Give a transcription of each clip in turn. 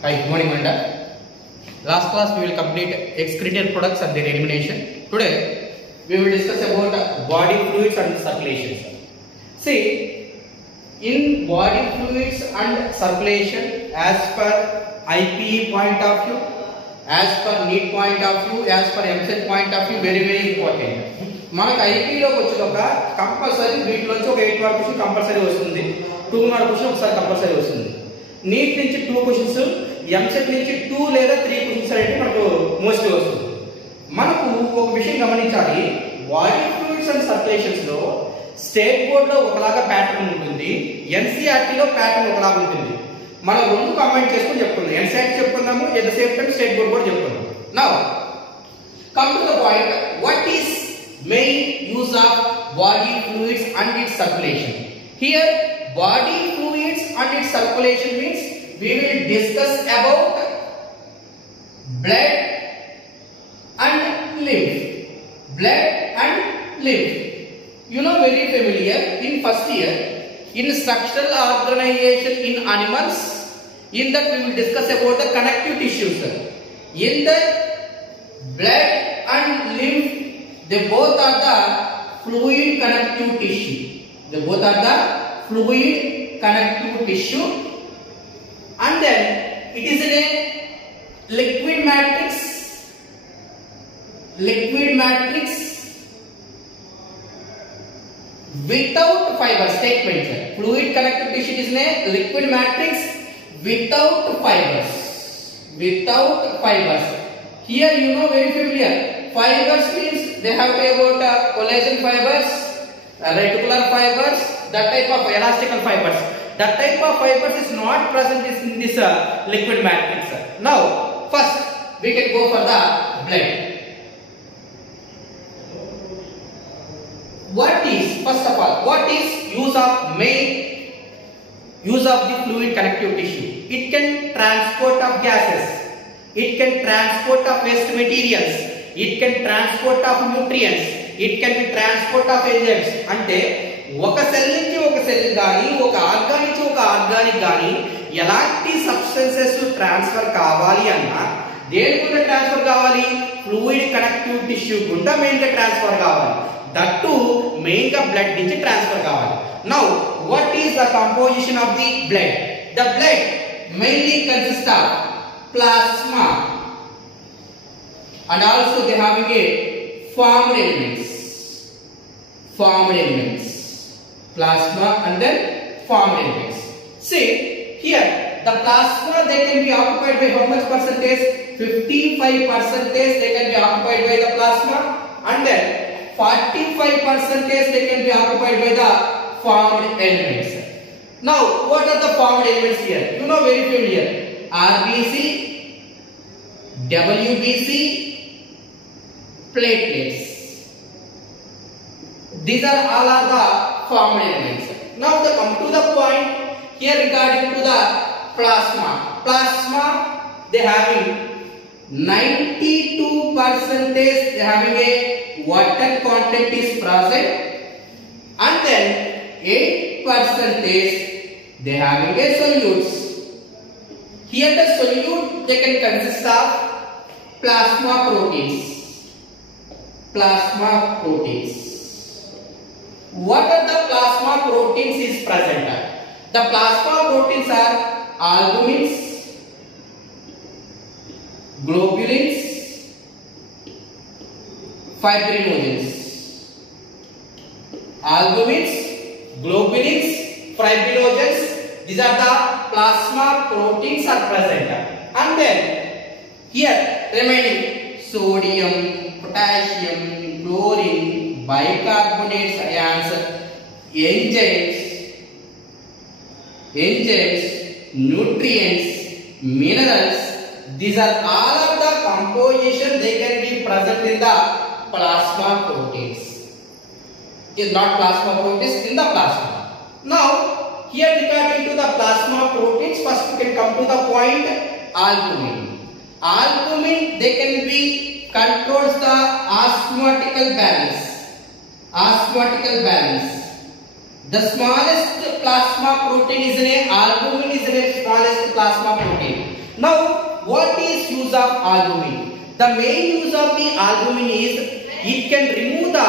Hi, good morning, Manda. Last class we will complete excreted products and their elimination. Today we will discuss about body fluids and circulation. See, in body fluids and circulation, as per IPE point of view, as per NEET point of view, as per MCET point of view, very important. మనకు ఐపీలో వచ్చేటొక compulsory వీటిలోంచి ఒక 8 mark question compulsory వస్తుంది, 2 mark question ఒకసారి compulsory వస్తుంది. Neat నుంచి 2 questions, EAMCET నుంచి 2 లేదా 3 questions అయితే మనకు మోస్ట్లీ వస్తుంది. మనకు ఒక విషయం గమనించాలి, బాడీ ఫ్లూయిడ్స్ అండ్ సర్క్యులేషన్స్ లో స్టేట్ బోర్డ్ లో ఒకలాగా ప్యాటర్న్ ఉంటుంది, ఎన్సీఆర్టీ లో ప్యాటర్న్ ఒకలాగా ఉంటుంది. మనం రెండు కంబైన్ చేసుకొని చెప్పుకుందాం, ఎన్సీఆర్టీ చెప్పుకుందాము, at the same time state board కూడా చెప్పుకుందాం. Now come to the point, what is main use of body fluids and its circulation. Here body fluids and its circulation means we will discuss about blood and lymph. Blood and lymph, you know, very familiar in first year in structural organization in animals. In that we will discuss about the connective tissues. In the blood and lymph, they both are the fluid connective tissue. They both are the fluid connective tissue, and then it is in a liquid matrix. Liquid matrix without fibers. Take mention. Fluid connective tissue is in a liquid matrix without fibers. Without fibers. Here you know, very familiar. Fibers means they have about collagen fibers, reticular fibers, that type of elastical fibers. That type of fibers is not present in this liquid matrix. Now, first we can go for the blood. What is, first of all, what is main use of the fluid connective tissue? It can transport of gases. It can transport of waste materials. It can transport of nutrients. It can be transport of enzymes. అంటే ఒక cell నుంచి ఒక cell గాని, ఒక organ నుంచి ఒక organic గాని ఎలాంటి సబ్స్టెన్సెస్ ట్రాన్స్ఫర్ కావాలి అన్నా దేని గుండా ట్రాన్స్ఫర్ కావాలి? ఫ్లూయిడ్ కనెక్టివ్ టిష్యూ గుండా మెయిన్ గా ట్రాన్స్ఫర్ కావాలి. దట్టు మెయిన్ గా బ్లడ్ నుంచి ట్రాన్స్ఫర్ కావాలి. Now what is the composition of the blood? The blood mainly consist of plasma, and also they having a formed elements. Plasma and then formed elements. See here, the plasma they can be occupied by how much percentage? 55% they can be occupied by the plasma, and then 45% they can be occupied by the formed elements. Now what are the formed elements here? You know, very familiar. RBC, WBC, platelets. These are all are the formed elements. Now to come to the point here regarding to the plasma. Plasma, they having 92% they having a water content is present, and then 8% they having a solutes. Here the solute they can consist of plasma proteins. Plasma proteins. What are the plasma proteins is present? The plasma proteins are albumins, globulins, fibrinogens. Albumins, globulins, fibrinogens. These are the plasma proteins are present, and then here remaining sodium, potassium, chlorine, bicarbonate ions, enzymes, nutrients, minerals. These are all of the composition they can be present in the plasma proteins. It is not plasma proteins in the plasma. Now here regarding to the plasma proteins, first we can come to the point, albumin. Albumin they can be controls the osmotical balance. The smallest plasma protein is an albumin is the smallest plasma protein. Now, what is use of albumin? The main use of the albumin is it can remove the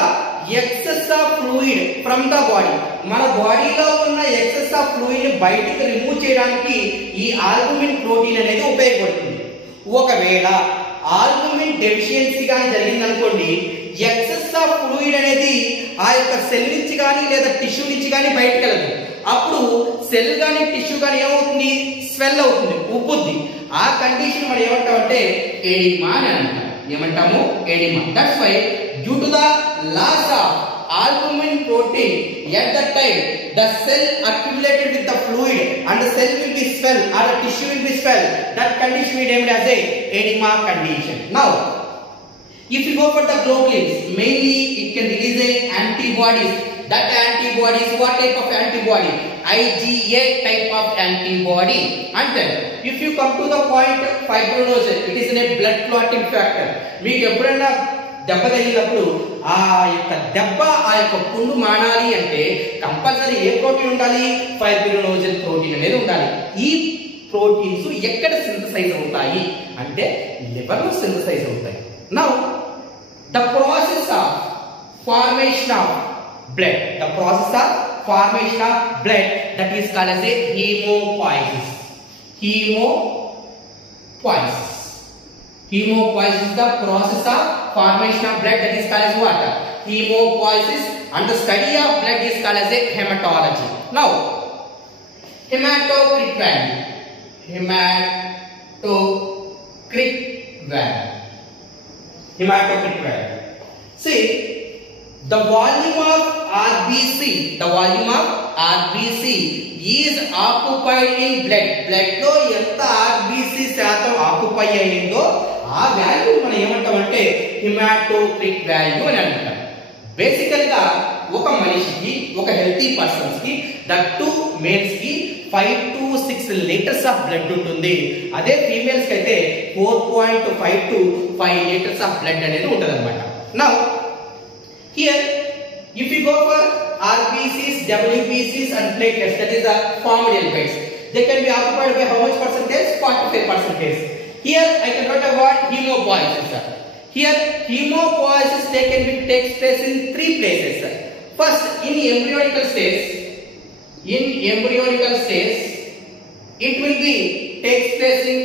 excess of fluid from the body. మన బాడీలో ఉన్న excess of fluid ని బయటికి remove చేయడానికి ఈ albumin protein అనేది ఉపయోగపడుతుంది. ఒకవేళ ఆల్బుమిన్ డెఫిషియన్సీ గాని జరిగిందనుకోండి, ఎక్సెస్ ఆఫ్ ఫ్లూయిడ్ అనేది ఆ యొక్క సెల్ నుంచి గాని లేదా టిష్యూ నుంచి గాని బయటికి వెళ్ళదు. అప్పుడు సెల్ గాని టిష్యూ గాని ఏమవుతుంది, స్వెల్ అవుతుంది, ఉబ్బుద్ది. ఆ కండిషన్ మనం ఏమంటామంటే ఎడిమా అని అంటాం. ఏమంటాము? Oedema. That's why due to the loss of albumin protein at that time the cell accumulated with the fluid and the cell will be swell or the tissue will be swell. That condition we named as a edema condition. Now if you go for the globulins, mainly it can release a antibodies. That antibodies, what type of antibody? IgA type of antibody. And then if you come to the point fibrinogen, it is a blood clotting factor. మీకు ఎప్పుడైనా దెబ్బ తగిలినప్పుడు ఆ యొక్క దెబ్బ ఆ యొక్క పుండు మానాలి అంటే కంపల్సరీ ఏ ప్రోటీన్ ఉండాలి? ఫైబ్రినోజన్ ప్రోటీన్ అనేది ఉండాలి. ఈ ప్రోటీన్స్ ఎక్కడ సింథసైజ్ అవుతాయి అంటే లివర్ లో సింథసైజ్ అవుతాయి. Now the process of formation of blood, the process of formation of blood that is called as a hemopoiesis. Hemopoiesis. Hemopoiesis is the process of formation of blood that is called as what? Hemopoiesis. And the study of blood is called as a hematology. Now, hematocrit value. Hematocrit value. Hematocrit value. See, the volume of RBC, the volume of RBC is occupied in blood. Blood లో ఎంత RBC శాతం occupy అయ్యిందో ఆ value మనం ఏమంటామంటే హిమాటోక్రిట్ value అని అంటాం. బేసికల్ గా ఒక మనిషికి, ఒక హెల్తీ పర్సన్స్ కి, దట్ టు మేల్స్ కి 5 to 6 లీటర్స్ ఆఫ్ బ్లడ్ ఉంటుంది. అదే ఫీమేల్స్ కి అయితే 4.5 to 5 లీటర్స్ ఆఫ్ బ్లడ్ అనేది ఉంటుంది అనమాట. Now here if you go for RBCs, WBCs and platelets, that is the formed lipids, they can be occupied by how much percentage? 45%. Here I can write a word hemopoiesis. Here hemopoiesis takes place in 3 places. First, in embryonical stage, it will be takes place in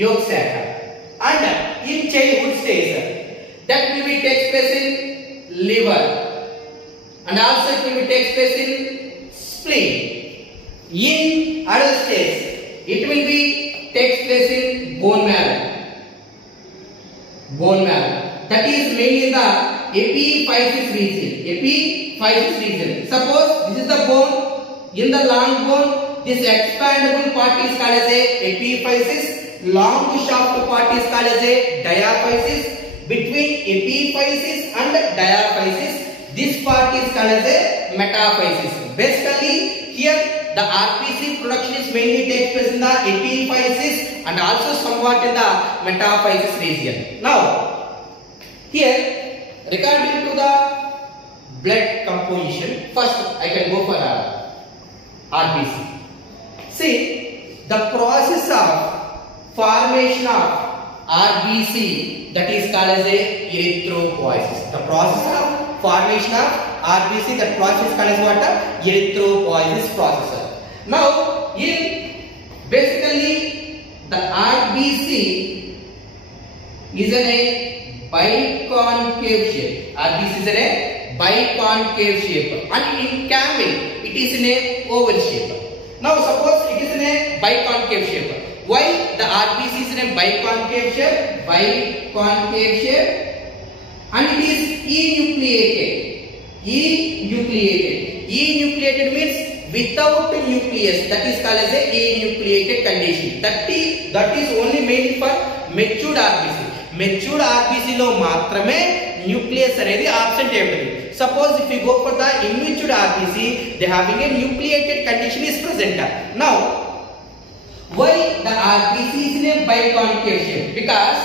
yolk sac. And in childhood stage, that will be takes place in liver, and also it will be takes place in spleen. In adult stage, it will be takes place in bone marrow. That is mainly in the epiphysis region. Suppose this is the bone. In the long bone, this expandable part is called as a epiphysis. Long shaft part is called as a diaphysis. Between epiphysis and diaphysis, this part is called as a metaphysis. Basically, here the RBC production is mainly takes place in the epiphysis and also somewhat in the metaphysis region. Now, here regarding to the blood composition, first I can go for RBC. See, the process of formation of RBC, that is called as a erythropoiesis. The process of formation of RBC, that process is called as what? Erythropoiesis process. Now, basically the RBC is in a biconcave shape. RBC is in a biconcave shape, and in camel it is in a oval shape. Now, suppose it is in a biconcave shape. Why the RBC is in a biconcave shape? And it is enucleated means without nucleus. That is called as a enucleated condition. That is only mainly for matured RBC. Matured RBC లో మాత్రమే nucleus అనేది absent అయ్యింది. Suppose if you go for the immature RBC, they having a nucleated condition is present. Now, why the RBC is in a biconcave shape? Because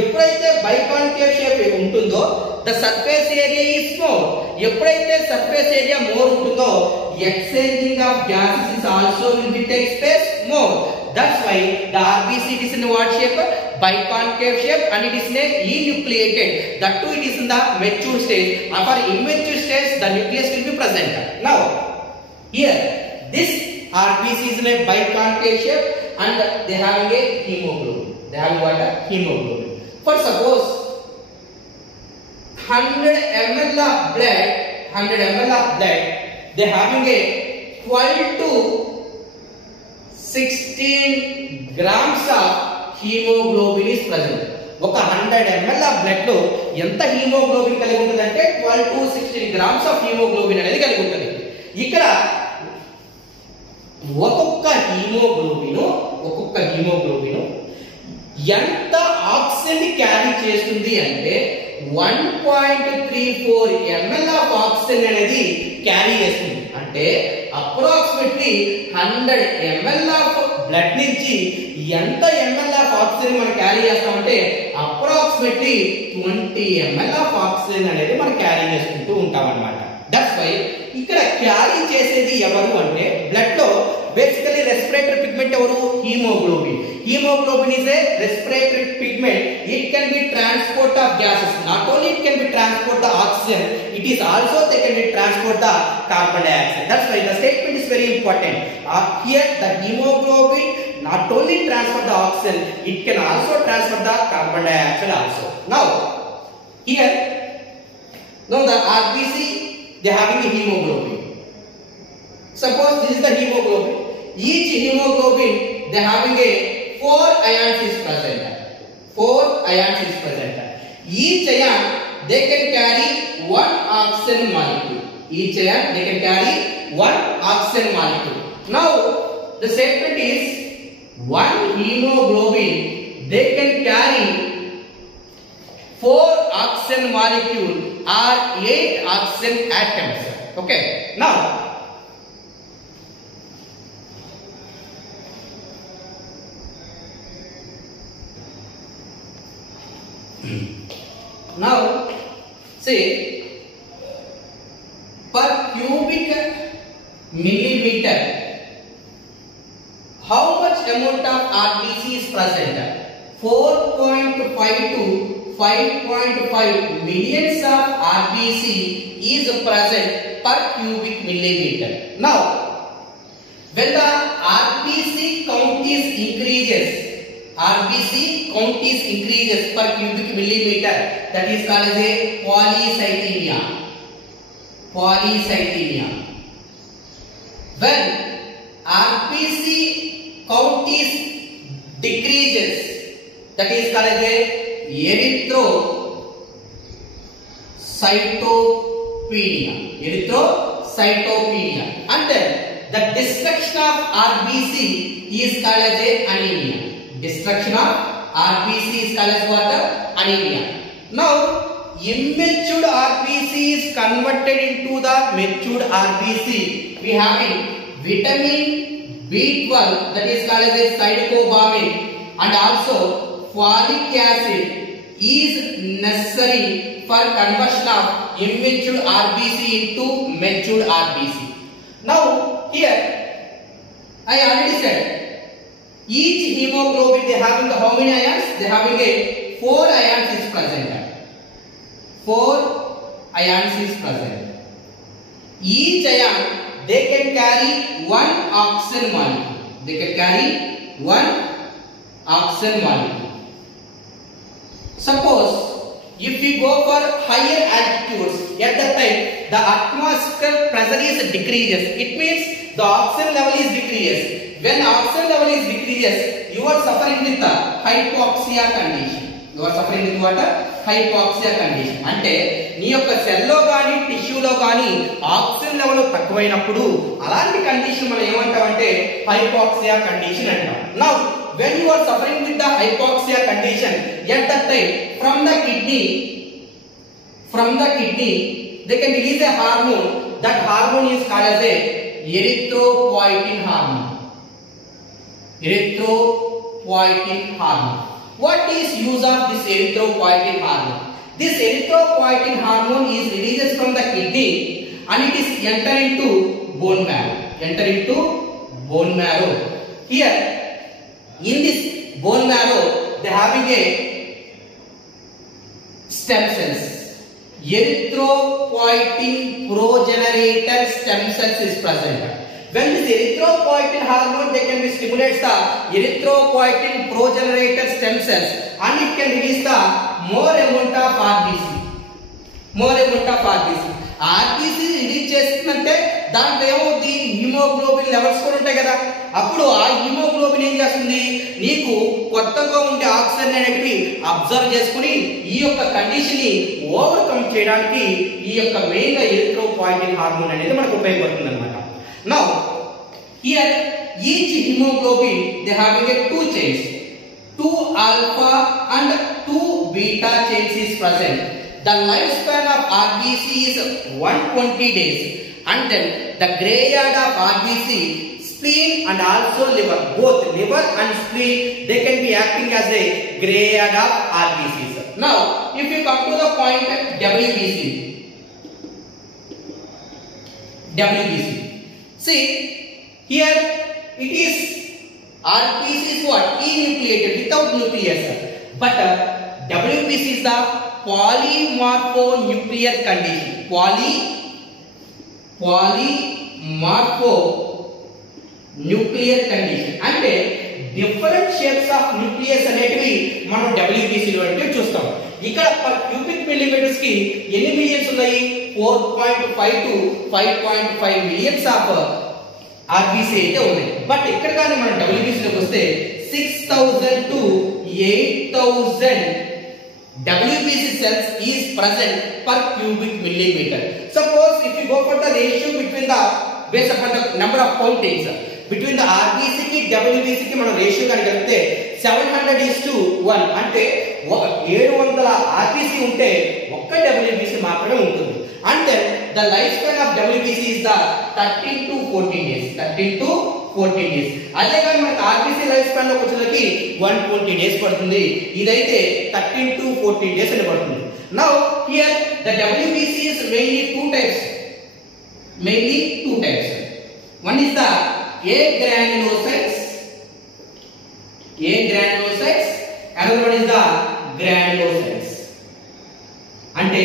ఎప్పుడైతే biconcave shape ఉంటుందో the surface area is more. ఎప్పుడైతే surface area more ఉంటుందో exchanging of gases is also will be take space more. That's why the RBC is in what shape? Biconcave shape, and it is enucleated. That too it is in the mature stage. For immature stage the nucleus will be present. Now here this RBC is in a biconcave shape and they having a hemoglobin. They have what? Hemoglobin. For suppose 100 ml of blood, they having a 12 to 16 grams of hemoglobin is present. ఒక 100 ml of blood లో ఎంత haemoglobin కలిగి ఉంటుందంటే 12 to 16 grams of hemoglobin అనేది కలిగి ఉంటుంది. ఇక్కడ ఒక్కొక్క హీమోగ్లోబిన్ ఎంత ఆక్సిజన్ క్యారీ చేస్తుంది అంటే 1.34 ml ఆఫ్ ఆక్సిజన్ అనేది క్యారీ చేస్తుంది. అంటే అప్రాక్సిమేట్లీ 100 ml ఆఫ్ బ్లడ్ నుంచి ఎంత ml ఆఫ్ ఆక్సిజన్ మనం క్యారీ చేస్తామంటే అప్రాక్సిమేట్లీ 20 ml ఆఫ్ ఆక్సిజన్ అనేది మనం క్యారీ చేసుకుంటూ ఉంటాం అన్నమాట. దట్స్ వై ఇక్కడ క్యారీ చేసేది ఎవరు అంటే బ్లడ్ లో బేసికల్లీ రెస్పిరేటరీ పిగ్మెంట్ ఎవరు? Haemoglobin. Hemoglobin is a respiratory pigment. It can be transport of gases. Not only it can be transport the oxygen, it is also they can be transport the carbon dioxide. That's why the statement is very important. Here the hemoglobin not only transfer the oxygen, it can also transfer the carbon dioxide also. Now here, now the RBC they having a hemoglobin. Suppose this is the hemoglobin. Each hemoglobin they having a 4 ions is present. 4 ions is present. Each ion they can carry 1 oxygen molecule. Each ion they can carry 1 oxygen molecule. Now the statement is 1 hemoglobin they can carry 4 oxygen molecule or 8 oxygen atoms. Okay. Now say per cubic millimeter how much amount of RBC is present? 4.5 to 5.5 millions of RBC is present per cubic millimeter. Now when the RBC count is increases per cubic millimeter, that is called as a polycythemia. When RBC count is decreases, that is called as a erythrocytopenia. And then the destruction of RBC is called as a anemia. Destruction of RBC is called as what? Anemia. Now immature RBC is converted into the matured RBC. We having vitamin B12 that is called as a cyanocobalamin, and also folic acid is necessary for conversion of immature RBC into matured RBC. Now here I already said each hemoglobin they having how many ions? They having a 4 ions is present. 4 ions is present. Each ion they can carry 1 oxygen molecule. They can carry 1 oxygen molecule. Suppose if we go for higher altitudes, at that time the atmospheric pressure is decreases. It means the oxygen level is decreases. When oxygen level is decreases, you are suffering with the hypoxia condition. You are suffering with what? Hypoxia condition. అంటే నీ యొక్క cell లో గాని tissue లో గాని oxygen level తక్కువైనప్పుడు అలాంటి condition మనం ఏమంటామంటే hypoxia condition అంటాం. Now when you are suffering with the hypoxia condition, at that time from the kidney they can release a hormone. That hormone is called as a erythropoietin hormone. What is use of this erythropoietin hormone? This erythropoietin hormone is released from the kidney and it is enter into bone marrow. Enter into bone marrow. Here in this bone marrow they having a stem cells. Erythropoietin progenerator stem cells is present. When this erythropoietin hormone they can be stimulates the erythropoietin progenerator stem cells and it can release the more amount of RBC. RBC release చేస్తుందంటే దాంట్లో ఏమవుతుంది haemoglobin levels కూడా ఉంటాయి కదా. అప్పుడు ఆ haemoglobin ఏం చేస్తుంది నీకు కొత్తగా ఉండే ఆక్సిజన్ అనేటివి అబ్జర్వ్ చేసుకుని ఈ యొక్క కండిషన్ ని ఓవర్కమ్ చేయడానికి ఈ యొక్క మెయిన్ గా ఎరిథ్రోపాయిటిన్ హార్మోన్ అనేది మనకు ఉపయోగపడుతుంది అన్నమాట. Now here each hemoglobin they having a two chains, 2 alpha and 2 beta chains is present. The lifespan of RBC is 120 days and then the graveyard of RBC, spleen and also liver, both liver and spleen they can be acting as a graveyard of RBCs. Now if you come to the point WBC, see here it is RBC is what? Enucleated without nucleus, but WBC is the polymorphonuclear condition. Polymorphonuclear condition అంటే different shapes of nucleus అనేటివి మనం WBC లో అంటే చూస్తాం. ఇక్కడ per cubic millimetres కి ఎన్ని millions ఉన్నాయి? 4.5 to 5.5 మిలియన్స్ ఆఫ్ RBC అయితే ఉన్నాయి. బట్ ఇక్కడ కానీ మనం WBC లోకి వస్తే 6000 to 8000 WBC cells is present per cubic millimeter. Suppose if you go for the ratio between the based upon the number of countings between the RBC ki WBC ki మనం ratio కనుక కలిపితే 700:1 అంటే 700 RBC ఉంటే ఒక్క WBC మాత్రమే ఉంటుంది. And then the lifespan of WBC is the 13 to 14 days. అదే కానీ మనకి RBC లైఫ్ స్పాన్ లోకి వచ్చేసరికి 120 డేస్ పడుతుంది. ఇదైతే 13 to 14 డేస్ అని పడుతుంది. Now here the WBC is mainly two types. One is the agranulocytes, another one is the granulocytes. అంటే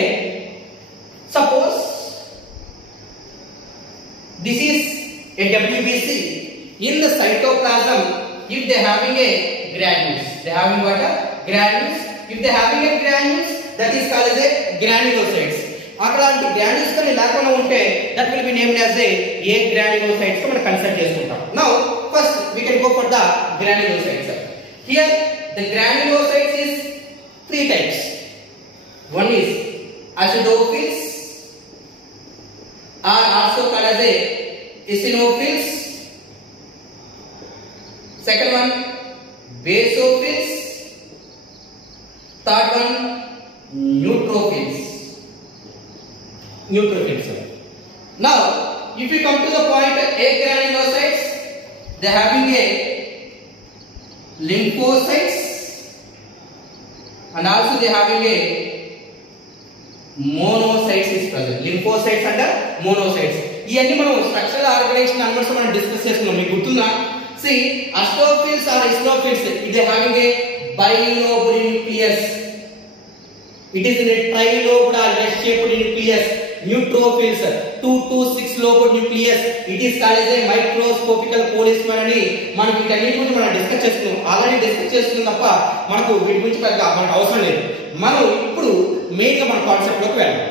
suppose this is a WBC in the cytoplasm. If they having a granules, they having what? Granules. If they having a granules, that is called as a granulocytes. అట్లాంటి granules తో లేకుండా ఉంటే that will be named as a granulocytes తో మనం consider చేసుకుంటాం. Now first we can go for the granulocytes. Here the granulocytes is three types. One is acidophils are also called as a eosinophils. Second one basophils. Third one neutrophils. Now if you come to the point agranulocytes, they having a lymphocytes and also they having a monocytes is present. Lymphocytes and monocytes. ఇవన్నీ మనం structural organisation అన్నమాట మనం discuss చేస్తున్నాం. మీకు గుర్తుందా? See, acidophils or eosinophils, they having a bilobed nucleus. It is in a trilobed or S-shaped nucleus. Neutrophils 2 to 6 lobed nucleus. It is called as a microscopical policeman అని మనం వీటన్నిటి గురించి మనం డిస్కస్ చేస్తున్నాం. ఆల్రెడీ డిస్కస్ చేస్తున్నాం తప్ప మనకు వీటి గురించి పెద్ద మనకు అవసరం లేదు. మనం ఇప్పుడు మెయిన్ గా మన కాన్సెప్ట్ లోకి వెళ్దాం.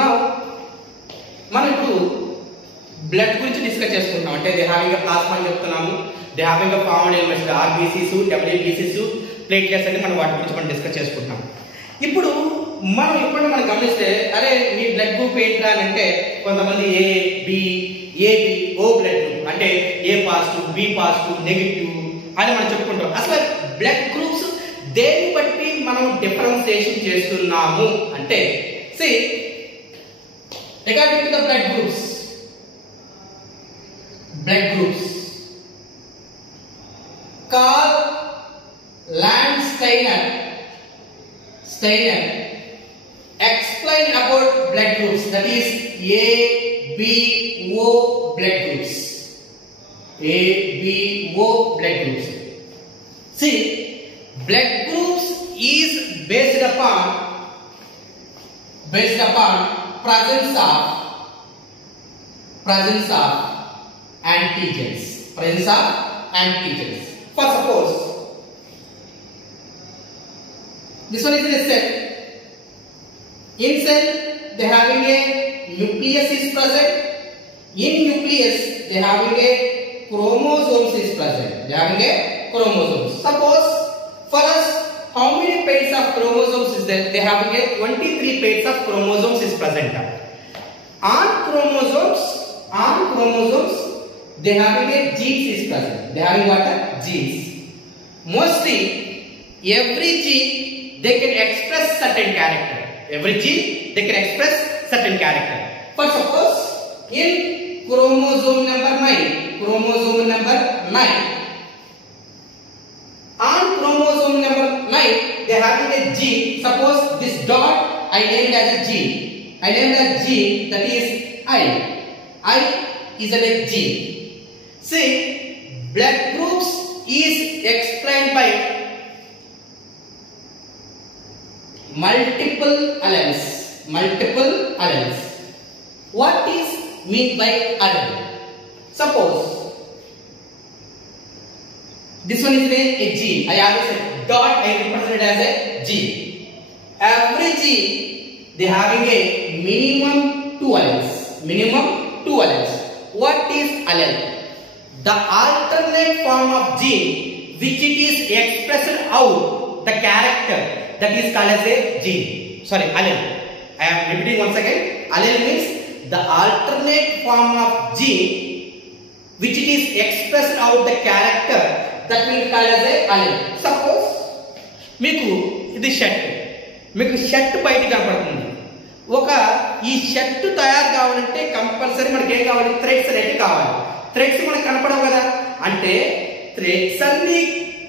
Now మనం ఇప్పుడు బ్లడ్ గురించి డిస్కస్ చేసుకుంటాం. అంటే దే హావింగ్ ప్లాస్మా అని చెప్తున్నాము, they having formed elements RBCs, డబ్ల్యూబీసీస్, ప్లేట్లెట్స్ అని మనం వాటి గురించి మనం డిస్కస్ చేసుకుంటాం. ఇప్పుడు మనం ఇప్పుడు మనం గమనిస్తే అరే మీ బ్లడ్ గ్రూప్ ఏంట్రా అని అంటే కొంతమంది ఏబి ఓ బ్లడ్ గ్రూప్ అంటే ఏ పాజిటివ్, బి పాజిటివ్, నెగిటివ్ అని మనం చెప్పుకుంటాం. అసలు బ్లడ్ గ్రూప్స్ దేని బట్టి మనం డిఫరెన్షియేషన్ చేస్తున్నాము అంటే see regarding to the blood groups Carl Landsteiner explain about blood groups, that is A, B, O blood groups. A, B, O blood groups. See, blood groups is based upon presence of antigens. For suppose this one is a cell. In cell, they having a nucleus is present. In nucleus, they having a chromosomes is present. Suppose for us, how many pairs of chromosomes is there? They having a 23 pairs of chromosomes is present. On chromosomes, they having a genes is present. They having what? Genes. Mostly, every gene they can express certain character. For suppose in chromosome number 9, on chromosome number 9 they having a gene. Suppose this dot I named as a gene. That is I is a gene. See, blood groups is explained by multiple alleles. What is meant by allele? Suppose this one is a gene. I always said dot I represent it as a gene. Every gene they having a minimum 2 alleles. What is allele? The alternate form of gene which it is expressed out the character that is called as a gene. Sorry, allele. I am repeating once again. Allele means the alternate form of gene which it is expressed out the character that will be called as a allele. Suppose మీకు ఇది shirt, మీకు shirt బయట కనపడుతుంది. ఈ shirt తయారు కావాలంటే compulsory మనకి ఏం కావాలి? థ్రెడ్స్ అనేవి కావాలి. థ్రెడ్స్ మనకు కనపడవు కదా, అంటే థ్రెడ్స్ అన్ని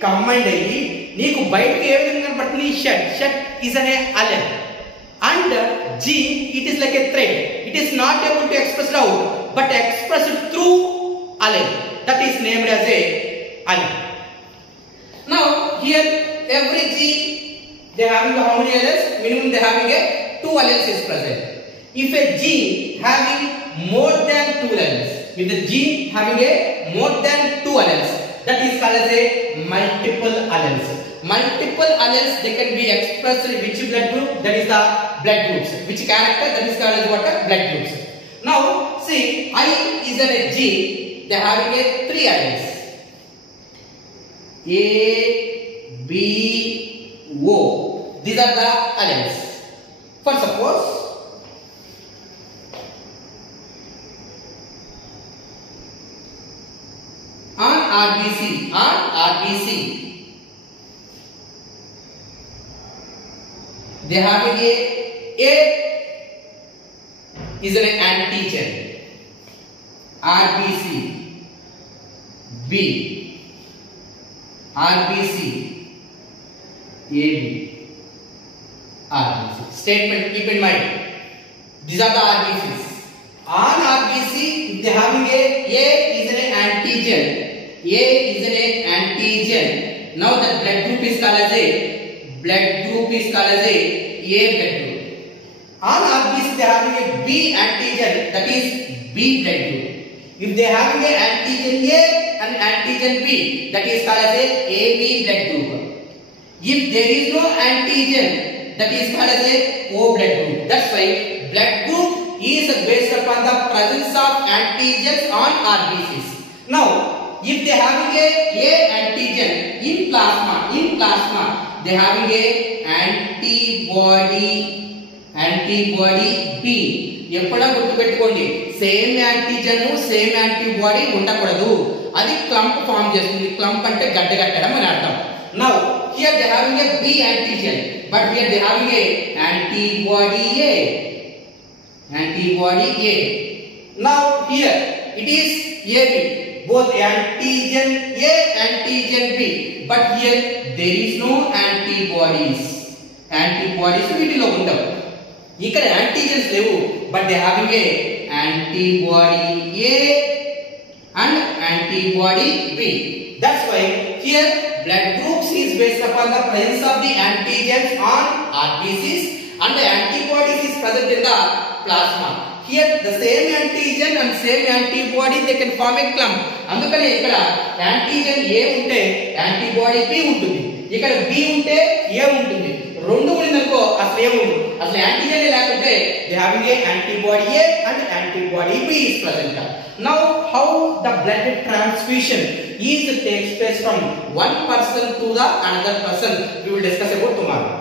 కంబైండ్ అయ్యి నీకు బయటకు ఏ విధంగా కనపడుతుంది? షర్ట్ ఈజ్ అనే allele and gene it is like a thread. It is not able to express out but expressed through allele, that is named as a allele. Now here every gene they having how many alleles? Minimum they having a 2 alleles is present. If a gene having more than 2 alleles, if the gene having a more than 2 alleles, that is called as a multiple alleles. Multiple alleles they can be expressed in which blood group? That is the blood groups. Which character? That is called as what? Blood groups. Now see, I is a gene. They having a 3 alleles. A, B, O. These are the alleles. For suppose on RBC they having a is an antigen. RBC B, RBC AB, RBC. Statement, keep in mind, these are the RBCs. On RBC, if they having a is an antigen. Now that blood group is called as a A blood group. On RBC they having a B antigen, that is B blood group. If they having a antigen A and antigen B, that is called as a AB blood group. If there is no antigen, that is called as a O blood group. That's why blood group is based upon the presence of antigens on RBCs. Now, if they having a antigen in plasma, they having a antibody B. ఎప్పుడా గుర్తుపెట్టుకోండి, same antigen same antibody ఉండకూడదు. అది clump form చేస్తుంది. Clump అంటే గడ్డగట్టడం అని అర్థం. Now here they are having a B antigen, but here they are having a antibody A. Antibody A. Now here it is AB, both antigen A, antigen B, but here there is no antibodies. Antibodies వీటిలో ఉండవు. ఇక్కడ antigens లేవు, but they are having a antibody A and antibody B. That's why here blood groups is based upon the presence of the antigens on RBCs and the antibodies is present in the plasma. Here the same antigen and same antibody they can form a clump. అందుకనే ఇక్కడ antigen A ఉంటే antibody B ఉంటుంది, ఇక్కడ B ఉంటే A ఉంటుంది. రెండు ఉన్నదనుకో అసలు ఏ ఉండదు. అసలు యాంటీజన్ లేకుంటే they having a antibody A and antibody B is present. Now how the blood transfusion is takes place from one person to the another person we will discuss about tomorrow.